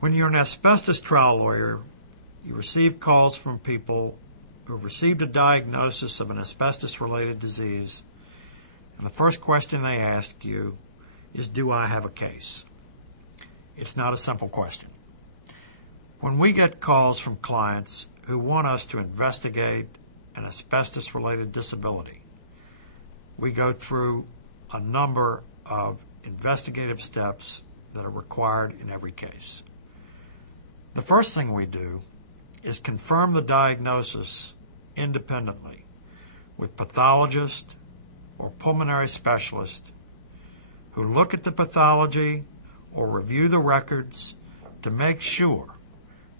When you're an asbestos trial lawyer, you receive calls from people who have received a diagnosis of an asbestos-related disease, and the first question they ask you is, do I have a case? It's not a simple question. When we get calls from clients who want us to investigate an asbestos-related disability, we go through a number of investigative steps that are required in every case. The first thing we do is confirm the diagnosis independently with pathologists or pulmonary specialists who look at the pathology or review the records to make sure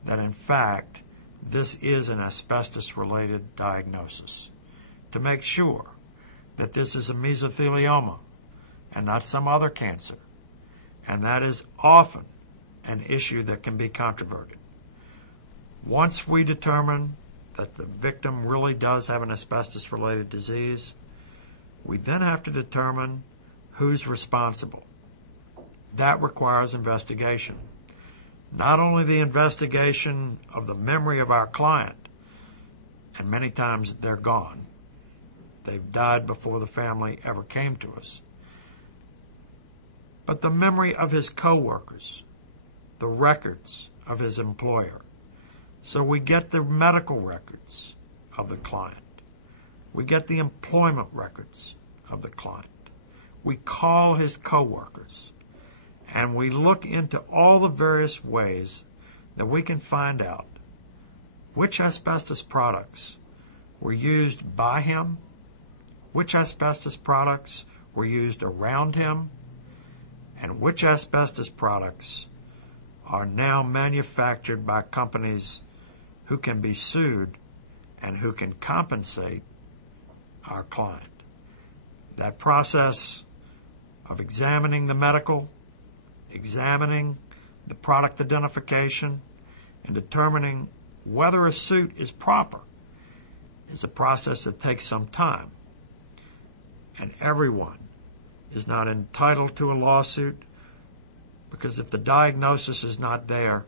that in fact this is an asbestos-related diagnosis, to make sure that this is a mesothelioma and not some other cancer, and that is often an issue that can be controverted. Once we determine that the victim really does have an asbestos-related disease, we then have to determine who's responsible. That requires investigation. Not only the investigation of the memory of our client, and many times they're gone. They've died before the family ever came to us. But the memory of his coworkers, the records of his employer. So we get the medical records of the client. We get the employment records of the client. We call his coworkers. And we look into all the various ways that we can find out which asbestos products were used by him, which asbestos products were used around him, and which asbestos products are now manufactured by companies who can be sued and who can compensate our client. That process of examining the medical, examining the product identification, and determining whether a suit is proper is a process that takes some time. And everyone is not entitled to a lawsuit, because if the diagnosis is not there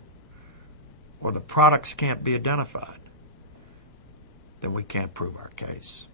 or the products can't be identified, then we can't prove our case.